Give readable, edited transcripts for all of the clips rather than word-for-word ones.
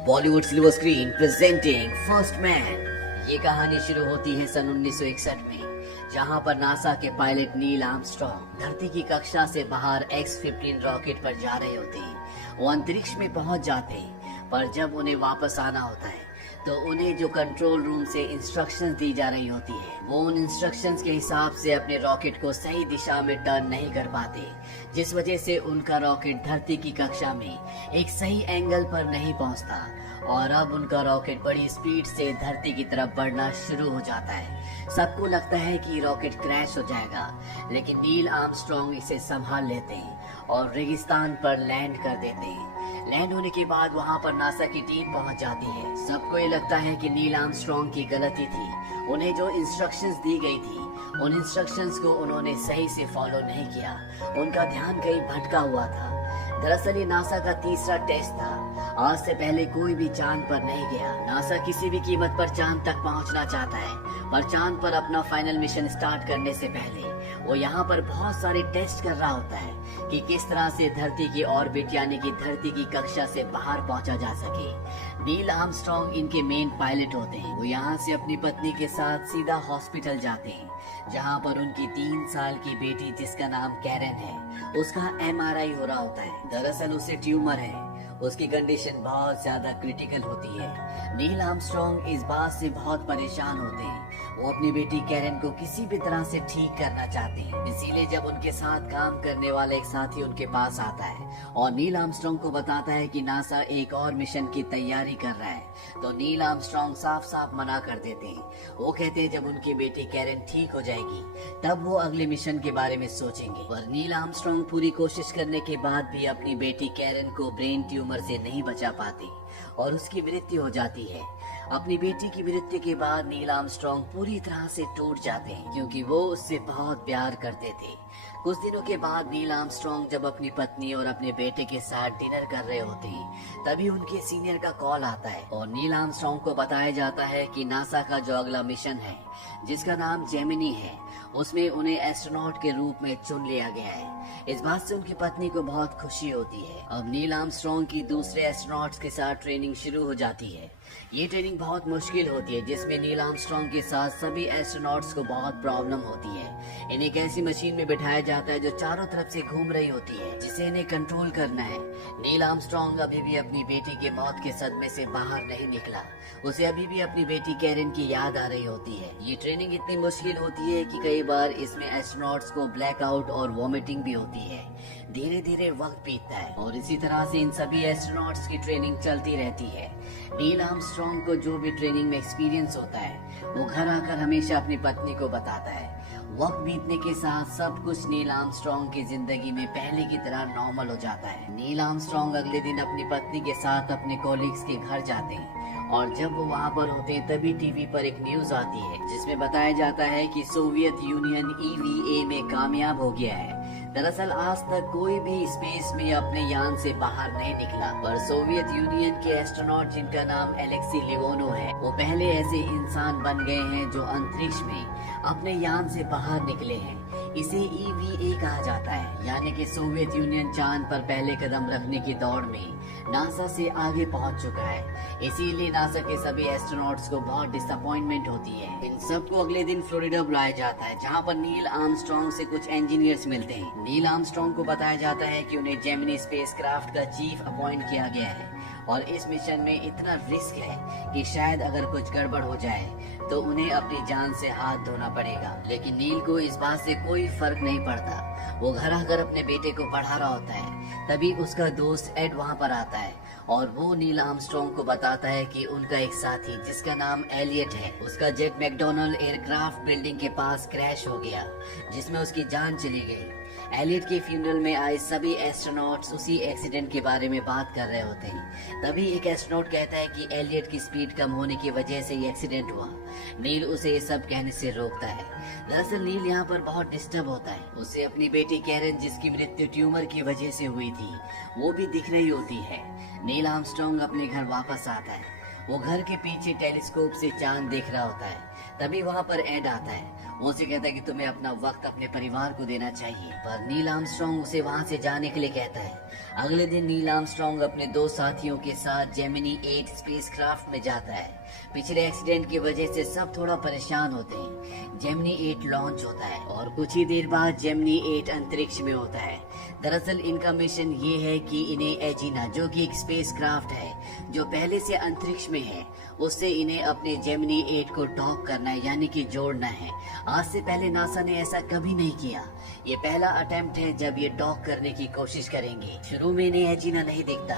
Bollywood silver screen presenting first man. ये कहानी शुरू होती है सन 1961 में, जहां पर नासा के पायलट नील आर्मस्ट्रॉन्ग धरती की कक्षा से बाहर X-15 रॉकेट पर जा रहे होते हैं। वो अंतरिक्ष में पहुंच जाते हैं, पर जब उन्हें वापस आना होता है तो उन्हें जो कंट्रोल रूम से इंस्ट्रक्शंस दी जा रही होती है, वो उन इंस्ट्रक्शंस के हिसाब से अपने रॉकेट को सही दिशा में टर्न नहीं कर पाते, जिस वजह से उनका रॉकेट धरती की कक्षा में एक सही एंगल पर नहीं पहुंचता और अब उनका रॉकेट बड़ी स्पीड से धरती की तरफ बढ़ना शुरू हो जाता है। सबको लगता है कि रॉकेट क्रैश हो जाएगा, लेकिन नील आर्मस्ट्रॉन्ग इसे संभाल लेते हैं और रेगिस्तान पर लैंड कर देते हैं। लैंड होने के बाद वहां पर नासा की टीम पहुंच जाती है। सबको ये लगता है कि नील आर्मस्ट्रॉन्ग की गलती थी, उन्हें जो इंस्ट्रक्शंस दी गई थी उन इंस्ट्रक्शंस को उन्होंने सही से फॉलो नहीं किया, उनका ध्यान कहीं भटका हुआ था। दरअसल ये नासा का तीसरा टेस्ट था। आज से पहले कोई भी चांद पर नहीं गया। नासा किसी भी कीमत पर चांद तक पहुंचना चाहता है, पर चांद पर अपना फाइनल मिशन स्टार्ट करने से पहले वो यहाँ पर बहुत सारे टेस्ट कर रहा होता है कि किस तरह से धरती की ऑर्बिट यानी कि धरती की कक्षा से बाहर पहुंचा जा सके। नील आर्मस्ट्रॉन्ग इनके मेन पायलट होते हैं। वो यहाँ से अपनी पत्नी के साथ सीधा हॉस्पिटल जाते हैं, जहाँ पर उनकी 3 साल की बेटी जिसका नाम कैरन है, उसका MRI हो रहा होता है। दरअसल उसे ट्यूमर है, उसकी कंडीशन बहुत ज्यादा क्रिटिकल होती है। नील आर्मस्ट्रॉन्ग इस बात से बहुत परेशान होते हैं। वो अपनी बेटी कैरन को किसी भी तरह से ठीक करना चाहते हैं। इसीलिए जब उनके साथ काम करने वाला एक साथी उनके पास आता है और नील आर्मस्ट्रॉन्ग को बताता है कि नासा एक और मिशन की तैयारी कर रहा है, तो नील आर्मस्ट्रॉन्ग साफ साफ मना कर देते हैं। वो कहते हैं जब उनकी बेटी कैरन ठीक हो जाएगी तब वो अगले मिशन के बारे में सोचेंगे। पर नील आर्मस्ट्रॉन्ग पूरी कोशिश करने के बाद भी अपनी बेटी कैरन को ब्रेन ट्यूमर से नहीं बचा पाते और उसकी मृत्यु हो जाती है। अपनी बेटी की मृत्यु के बाद नील आर्मस्ट्रॉन्ग पूरी तरह से टूट जाते हैं, क्योंकि वो उससे बहुत प्यार करते थे। कुछ दिनों के बाद नील आर्मस्ट्रॉन्ग जब अपनी पत्नी और अपने बेटे के साथ डिनर कर रहे होते हैं, तभी उनके सीनियर का कॉल आता है और नील आर्मस्ट्रॉन्ग को बताया जाता है कि नासा का जो अगला मिशन है, जिसका नाम जेमिनी है, उसमें उन्हें एस्ट्रोनॉट के रूप में चुन लिया गया है। इस बात से उनकी पत्नी को बहुत खुशी होती है। अब नील आर्मस्ट्रॉन्ग की दूसरे एस्ट्रोनॉट्स के साथ ट्रेनिंग शुरू हो जाती है। ये ट्रेनिंग बहुत मुश्किल होती है, जिसमें नील आर्मस्ट्रॉन्ग के साथ सभी एस्ट्रोनॉट्स को बहुत प्रॉब्लम होती है। इन्हें एक ऐसी मशीन में बिठाया जाता है जो चारों तरफ से घूम रही होती है, जिसे इन्हें कंट्रोल करना है। नील आर्मस्ट्रॉन्ग अभी भी अपनी बेटी के मौत के सदमे से बाहर नहीं निकला। उसे अभी भी अपनी बेटी कैरन की याद आ रही होती है। ये ट्रेनिंग इतनी मुश्किल होती है कि कई बार इसमें एस्ट्रोनॉट्स को ब्लैकआउट और वॉमिटिंग भी होती है। धीरे धीरे वक्त बीतता है और इसी तरह से इन सभी एस्ट्रोनॉट्स की ट्रेनिंग चलती रहती है। नील आर्मस्ट्रॉन्ग को जो भी ट्रेनिंग में एक्सपीरियंस होता है, वो घर आकर हमेशा अपनी पत्नी को बताता है। वक्त बीतने के साथ सब कुछ नील आर्मस्ट्रॉन्ग की जिंदगी में पहले की तरह नॉर्मल हो जाता है। नील आर्मस्ट्रॉन्ग अगले दिन अपनी पत्नी के साथ अपने कॉलीग्स के घर जाते हैं और जब वो वहाँ पर होते हैं तभी टीवी पर एक न्यूज आती है, जिसमें बताया जाता है कि सोवियत यूनियन EVA में कामयाब हो गया है। दरअसल आज तक कोई भी स्पेस में अपने यान से बाहर नहीं निकला, पर सोवियत यूनियन के एस्ट्रोनॉट जिनका नाम एलेक्सी लिवोनो है, वो पहले ऐसे इंसान बन गए हैं जो अंतरिक्ष में अपने यान से बाहर निकले हैं। इसे EVA कहा जाता है, यानी कि सोवियत यूनियन चांद पर पहले कदम रखने की दौड़ में नासा से आगे पहुंच चुका है। इसीलिए नासा के सभी एस्ट्रोनॉट्स को बहुत डिसअपॉइंटमेंट होती है। इन सबको अगले दिन फ्लोरिडा बुलाया जाता है, जहां पर नील आर्मस्ट्रॉन्ग से कुछ इंजीनियर्स मिलते हैं। नील आर्मस्ट्रॉन्ग को बताया जाता है कि उन्हें जेमिनी स्पेसक्राफ्ट का चीफ अपॉइंट किया गया है और इस मिशन में इतना रिस्क है कि शायद अगर कुछ गड़बड़ हो जाए तो उन्हें अपनी जान से हाथ धोना पड़ेगा। लेकिन नील को इस बात से कोई फर्क नहीं पड़ता। वो घर आकर अपने बेटे को पढ़ा रहा होता है, तभी उसका दोस्त एड वहाँ पर आता है और वो नील आर्मस्ट्रॉन्ग को बताता है कि उनका एक साथी जिसका नाम एलियट है, उसका जेट मैकडोनल्ड एयरक्राफ्ट बिल्डिंग के पास क्रैश हो गया, जिसमें उसकी जान चली गई। एलियट के फ्यूनरल में आए सभी एस्ट्रोनॉट्स उसी एक्सीडेंट के बारे में बात कर रहे होते हैं। तभी एक एस्ट्रोनॉट कहता है कि एलियट की स्पीड कम होने की वजह से ये एक्सीडेंट हुआ। नील उसे ये सब कहने से रोकता है। दरअसल नील यहाँ पर बहुत डिस्टर्ब होता है। उसे अपनी बेटी कैरन, जिसकी मृत्यु ट्यूमर की वजह से हुई थी, वो भी दिख रही होती है। नील आर्मस्ट्रॉन्ग अपने घर वापस आता है। वो घर के पीछे टेलीस्कोप से चांद देख रहा होता है। तभी वहाँ पर एड आता है वो उसे कहता है कि तुम्हें अपना वक्त अपने परिवार को देना चाहिए, पर नील आर्मस्ट्रांग उसे वहाँ से जाने के लिए कहता है। अगले दिन नील आर्मस्ट्रांग अपने 2 साथियों के साथ जेमिनी 8 स्पेसक्राफ्ट में जाता है। पिछले एक्सीडेंट की वजह से सब थोड़ा परेशान होते हैं। जेमिनी 8 लॉन्च होता है और कुछ ही देर बाद जेमिनी 8 अंतरिक्ष में होता है। दरअसल इनका मिशन ये है कि इन्हें एजिना, जो कि एक स्पेसक्राफ्ट है जो पहले से अंतरिक्ष में है, उससे इन्हें अपने जेमिनी 8 को डॉक करना है, यानी कि जोड़ना है। आज से पहले नासा ने ऐसा कभी नहीं किया। ये पहला अटेम्प्ट है जब ये डॉक करने की कोशिश करेंगे। शुरू में इन्हें एजिना नहीं दिखता,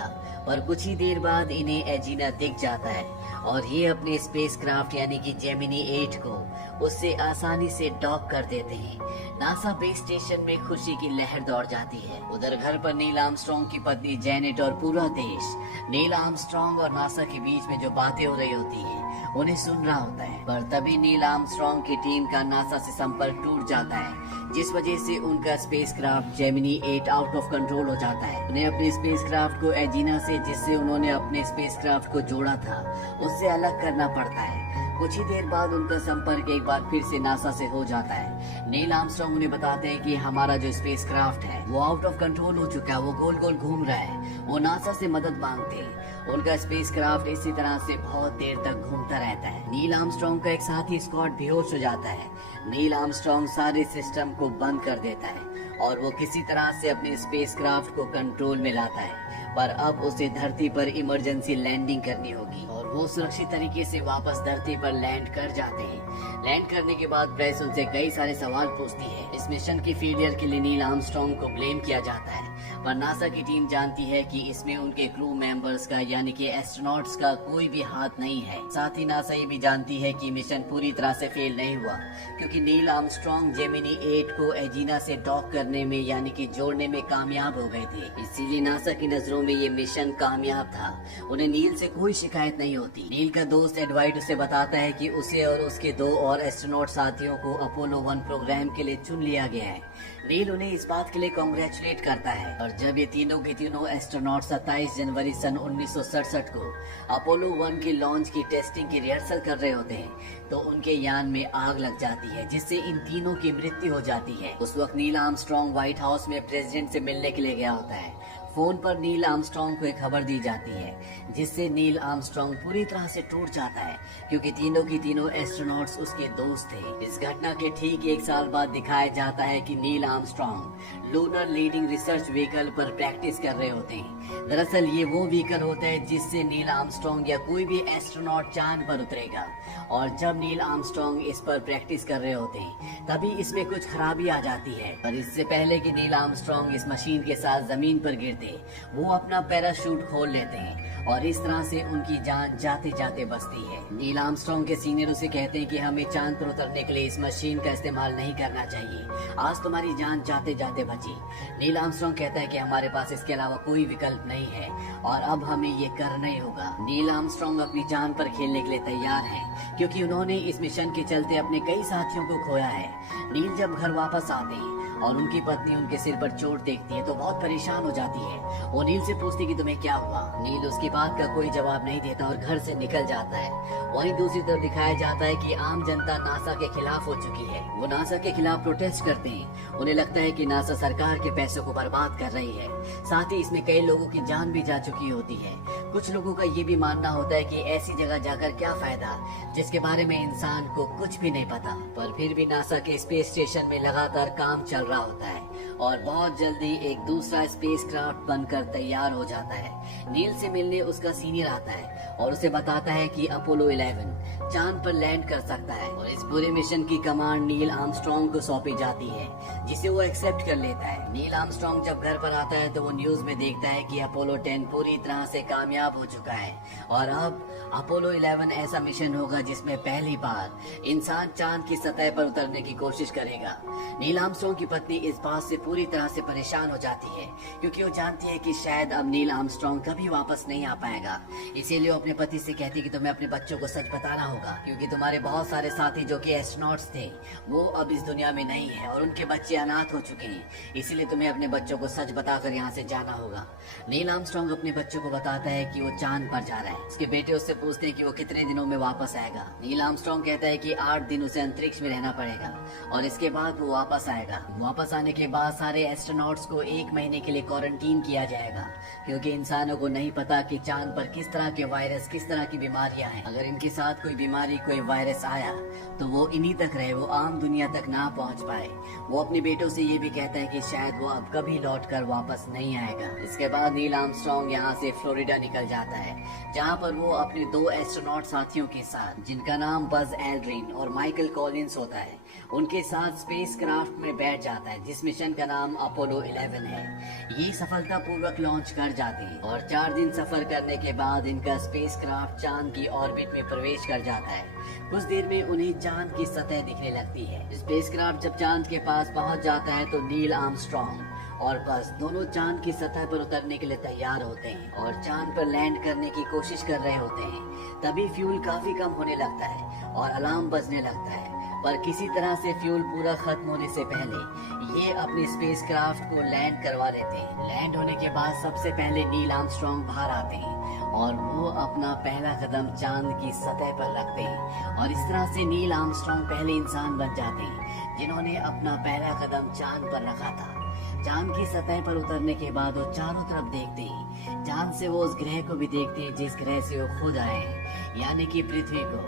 पर कुछ ही देर बाद इन्हें एजिना दिख जाता है और ये अपने स्पेसक्राफ्ट यानी कि जेमिनी 8 को उससे आसानी से डॉक कर देते हैं। नासा बेस स्टेशन में खुशी की लहर दौड़ जाती है। उधर घर पर नील आर्मस्ट्रांग की पत्नी जेनेट और पूरा देश नील आर्मस्ट्रांग और नासा के बीच में जो बातें हो रही होती है उन्हें सुन रहा होता है। पर तभी नील आर्मस्ट्रांग की टीम का नासा से संपर्क टूट जाता है, जिस वजह से उनका spacecraft Gemini 8 out of control हो जाता है। उन्हें अपने स्पेसक्राफ्ट को एजिना से, जिससे उन्होंने अपने स्पेसक्राफ्ट को जोड़ा था, उससे अलग करना पड़ता है। कुछ ही देर बाद उनका संपर्क एक बार फिर से नासा से हो जाता है। नील आर्मस्ट्रांग उन्हें बताते हैं कि हमारा जो स्पेसक्राफ्ट है वो आउट ऑफ कंट्रोल हो चुका है, वो गोल गोल घूम रहा है। वो नासा से मदद मांगते हैं। उनका स्पेसक्राफ्ट इसी तरह से बहुत देर तक घूमता रहता है। नील आर्मस्ट्रांग का एक साथी स्कॉट बेहोश हो जाता है। नील आर्मस्ट्रांग सारे सिस्टम को बंद कर देता है और वो किसी तरह से अपने स्पेसक्राफ्ट को कंट्रोल में लाता है, पर अब उसे धरती पर इमरजेंसी लैंडिंग करनी होगी और वो सुरक्षित तरीके से वापस धरती पर लैंड कर जाते हैं। लैंड करने के बाद प्रेस उनसे कई सारे सवाल पूछती है। इस मिशन की फेलियर के लिए नील आर्मस्ट्रांग को ब्लेम किया जाता है, पर नासा की टीम जानती है कि इसमें उनके क्रू मेंबर्स का यानी कि एस्ट्रोनॉट्स का कोई भी हाथ नहीं है। साथ ही नासा ये भी जानती है कि मिशन पूरी तरह से फेल नहीं हुआ, क्योंकि नील आर्मस्ट्रांग जेमिनी 8 को एजिना से डॉक करने में यानी कि जोड़ने में कामयाब हो गए थे। इसीलिए नासा की नजरों में ये मिशन कामयाब था। उन्हें नील से कोई शिकायत नहीं होती। नील का दोस्त एडवाइड उसे बताता है कि उसे और उसके 2 और एस्ट्रोनॉट साथियों को अपोलो 1 प्रोग्राम के लिए चुन लिया गया है। नील उन्हें इस बात के लिए कांग्रेचुलेट करता है। और जब ये तीनों के तीनों एस्ट्रोनॉट 27 जनवरी सन 1967 को अपोलो 1 की लॉन्च की टेस्टिंग की रिहर्सल कर रहे होते हैं, तो उनके यान में आग लग जाती है, जिससे इन तीनों की मृत्यु हो जाती है। उस वक्त नील आर्मस्ट्रांग व्हाइट हाउस में प्रेसिडेंट से मिलने के लिए गया होता है। फोन पर नील आर्मस्ट्रांग को एक खबर दी जाती है, जिससे नील आर्मस्ट्रांग पूरी तरह से टूट जाता है, क्योंकि तीनों की तीनों एस्ट्रोनॉट्स उसके दोस्त थे। इस घटना के ठीक 1 साल बाद दिखाया जाता है कि Neil Armstrong lunar leading research vehicle पर प्रैक्टिस कर रहे होते हैं। दरअसल ये वो व्हीकल होता है जिससे नील आर्मस्ट्रांग या कोई भी एस्ट्रोनॉट चांद पर उतरेगा। और जब नील आर्मस्ट्रांग इस पर प्रैक्टिस कर रहे होते हैं, तभी इसमें कुछ खराबी आ जाती है। और इससे पहले कि नील आर्मस्ट्रांग इस मशीन के साथ जमीन पर गिरते, वो अपना पैराशूट खोल लेते हैं और इस तरह से उनकी जान जाते जाते बचती है। नील आर्मस्ट्रांग के सीनियर उसे कहते हैं कि हमें चांद पर उतरने के लिए इस मशीन का इस्तेमाल नहीं करना चाहिए। आज तुम्हारी जान जाते जाते बची। नील आर्मस्ट्रांग कहता है कि हमारे पास इसके अलावा कोई विकल्प नहीं है और अब हमें ये करना ही होगा। नील आर्मस्ट्रांग अपनी जान पर खेलने के लिए तैयार है, क्योंकि उन्होंने इस मिशन के चलते अपने कई साथियों को खोया है। नील जब घर वापस आते हैं और उनकी पत्नी उनके सिर पर चोट देखती है, तो बहुत परेशान हो जाती है। वो नील से पूछती कि तुम्हें क्या हुआ। नील उसकी बात का कोई जवाब नहीं देता और घर से निकल जाता है। वहीं दूसरी तरफ दिखाया जाता है कि आम जनता नासा के खिलाफ हो चुकी है। वो नासा के खिलाफ प्रोटेस्ट करते हैं। उन्हें लगता है कि नासा सरकार के पैसों को बर्बाद कर रही है। साथ ही इसमें कई लोगों की जान भी जा चुकी होती है। कुछ लोगों का ये भी मानना होता है कि ऐसी जगह जाकर क्या फायदा, जिसके बारे में इंसान को कुछ भी नहीं पता। पर फिर भी नासा के स्पेस स्टेशन में लगातार काम चल रहा होता है और बहुत जल्दी एक दूसरा स्पेसक्राफ्ट बनकर तैयार हो जाता है। नील से मिलने उसका सीनियर आता है और उसे बताता है कि अपोलो 11 चांद पर लैंड कर सकता है और इस पूरे मिशन की कमांड नील आर्मस्ट्रांग को सौंपी जाती है, जिसे वो एक्सेप्ट कर लेता है। नील आर्मस्ट्रांग जब घर पर आता है तो वो न्यूज में देखता है कि अपोलो 10 पूरी तरह से कामयाब हो चुका है और अब अपोलो 11 ऐसा मिशन होगा जिसमें पहली बार इंसान चांद की सतह पर उतरने की कोशिश करेगा। नील आर्मस्ट्रांग की पत्नी इस बात से पूरी तरह से परेशान हो जाती है, क्योंकि वो जानती है कि शायद अब नील आर्मस्ट्रांग कभी वापस नहीं आ पाएगा। इसीलिए वो अपने पति से कहती है कि तुम्हें अपने बच्चों को सच बताना होगा, क्योंकि तुम्हारे बहुत सारे साथी जो कि एस्ट्रोनॉट्स थे वो अब इस दुनिया में नहीं है और उनके बच्चे अनाथ हो चुके हैं। इसीलिए तुम्हें अपने बच्चों को सच बताकर यहाँ से जाना होगा। नील आर्मस्ट्रांग अपने बच्चों को बताता है कि वो चांद पर जा रहा है। उसके बेटे उससे पूछते हैं कि वो कितने दिनों में वापस आएगा। नील आर्मस्ट्रांग कहता है कि 8 दिन उसे अंतरिक्ष में रहना पड़ेगा और इसके बाद वो वापस आएगा। वापस आने के बाद सारे एस्ट्रोनॉट्स को 1 महीने के लिए क्वारंटीन किया जाएगा, क्योंकि इंसानों को नहीं पता कि चांद पर किस तरह के वायरस, किस तरह की बीमारियां हैं। अगर इनके साथ कोई बीमारी, कोई वायरस आया तो वो इन्हीं तक रहे, वो आम दुनिया तक ना पहुंच पाए। वो अपने बेटों से ये भी कहता है कि शायद वो अब कभी लौट कर वापस नहीं आएगा। इसके बाद नील आर्मस्ट्रांग यहाँ से फ्लोरिडा निकल जाता है, जहाँ पर वो अपने 2 एस्ट्रोनॉट साथियों के साथ, जिनका नाम बज एल्ड्रिन और माइकल कॉलिंस होता है, उनके साथ स्पेस क्राफ्ट में बैठ जाता है, जिस मिशन का नाम अपोलो 11 है। ये सफलतापूर्वक लॉन्च कर जाते हैं और 4 दिन सफर करने के बाद इनका स्पेस क्राफ्ट चांद की ऑर्बिट में प्रवेश कर जाता है। कुछ देर में उन्हें चांद की सतह दिखने लगती है। स्पेसक्राफ्ट जब चांद के पास पहुंच जाता है तो नील आर्मस्ट्रांग और बस दोनों चांद की सतह पर उतरने के लिए तैयार होते हैं और चांद पर लैंड करने की कोशिश कर रहे होते हैं। तभी फ्यूल काफी कम होने लगता है और अलार्म बजने लगता है, पर किसी तरह से फ्यूल पूरा खत्म होने से पहले ये अपने स्पेसक्राफ्ट को लैंड करवा लेते हैं। लैंड होने के बाद सबसे पहले नील आर्मस्ट्रांग बाहर आते हैं और वो अपना पहला कदम चांद की सतह पर रखते हैं और इस तरह से नील आर्मस्ट्रांग पहले इंसान बन जाते हैं जिन्होंने अपना पहला कदम चांद पर रखा था। चांद की सतह पर उतरने के बाद वो चारों तरफ देखते हैं। चांद से वो उस ग्रह को भी देखते हैं जिस ग्रह से वो खुद आए हैं, यानी कि पृथ्वी को।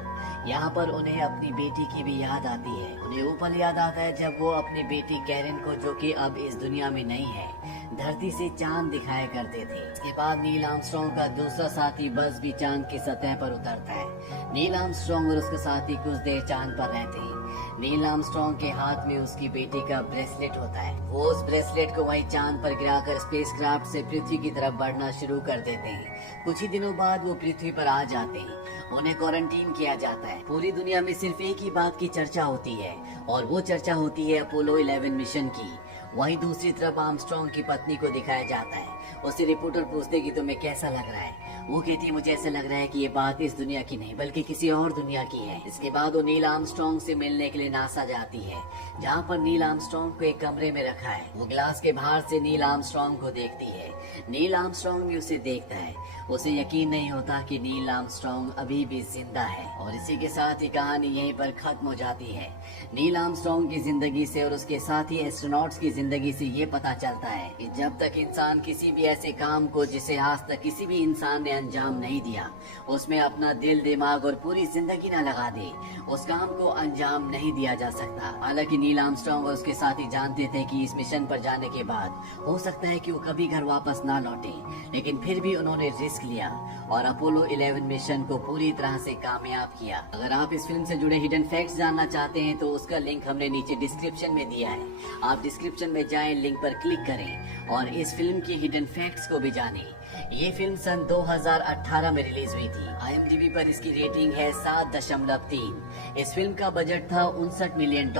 यहाँ पर उन्हें अपनी बेटी की भी याद आती है। उन्हें वो पल याद आता है जब वो अपनी बेटी कैरन को, जो कि अब इस दुनिया में नहीं है, धरती से चांद दिखाया करते थे। इसके बाद नील आर्मस्ट्रांग का दूसरा साथी बज भी चांद की सतह पर उतरता है। नील आर्मस्ट्रांग और उसके साथी कुछ देर चांद पर रहते हैं। नील आर्मस्ट्रांग के हाथ में उसकी बेटी का ब्रेसलेट होता है। वो उस ब्रेसलेट को वहीं चांद पर गिराकर स्पेसक्राफ्ट से पृथ्वी की तरफ बढ़ना शुरू कर देते हैं। कुछ ही दिनों बाद वो पृथ्वी पर आ जाते हैं। उन्हें क्वारंटीन किया जाता है। पूरी दुनिया में सिर्फ एक ही बात की चर्चा होती है और वो चर्चा होती है अपोलो 11 मिशन की। वहीं दूसरी तरफ आर्मस्ट्रांग की पत्नी को दिखाया जाता है। उससे रिपोर्टर पूछते कि तुम्हें कैसा लग रहा है। वो कहती है मुझे ऐसा लग रहा है कि ये बात इस दुनिया की नहीं बल्कि किसी और दुनिया की है। इसके बाद वो नील आर्मस्ट्रांग से मिलने के लिए नासा जाती है, जहाँ पर नील आर्मस्ट्रांग को एक कमरे में रखा है। वो ग्लास के बाहर से नील आर्मस्ट्रांग को देखती है। नील आर्मस्ट्रांग भी उसे देखता है। उसे यकीन नहीं होता कि नील आर्मस्ट्रांग अभी भी जिंदा है। और इसी के साथ ही कहानी यहीं पर खत्म हो जाती है। नील आर्मस्ट्रांग की जिंदगी से और उसके साथी एस्ट्रोनॉट्स की जिंदगी से ये पता चलता है कि जब तक इंसान किसी भी ऐसे काम को जिसे आज तक किसी भी इंसान ने अंजाम नहीं दिया, उसमें अपना दिल, दिमाग और पूरी जिंदगी न लगा दे, उस काम को अंजाम नहीं दिया जा सकता। हालांकि नील आर्मस्ट्रांग और उसके साथी जानते थे कि इस मिशन पर जाने के बाद हो सकता है कि वो कभी घर वापस ना लौटे, लेकिन फिर भी उन्होंने रिस्क लिया और अपोलो 11 मिशन को पूरी तरह से कामयाब किया। अगर आप इस फिल्म से जुड़े हिडन फैक्ट्स जानना चाहते हैं तो उसका लिंक हमने नीचे डिस्क्रिप्शन में दिया है। आप डिस्क्रिप्शन में जाएं, लिंक पर क्लिक करें और इस फिल्म की हिडन फैक्ट्स को भी जानें। ये फिल्म सन 2018 में रिलीज हुई थी। IMDb पर इसकी रेटिंग है 7.3। इस फिल्म का बजट था $59 मिलियन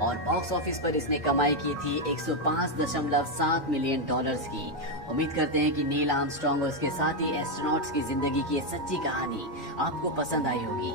और बॉक्स ऑफिस पर इसने कमाई की थी $105.7 मिलियन की। उम्मीद करते हैं कि नील आर्मस्ट्रांग और उसके साथी एस्ट्रोनॉट्स की जिंदगी की ये सच्ची कहानी आपको पसंद आई होगी।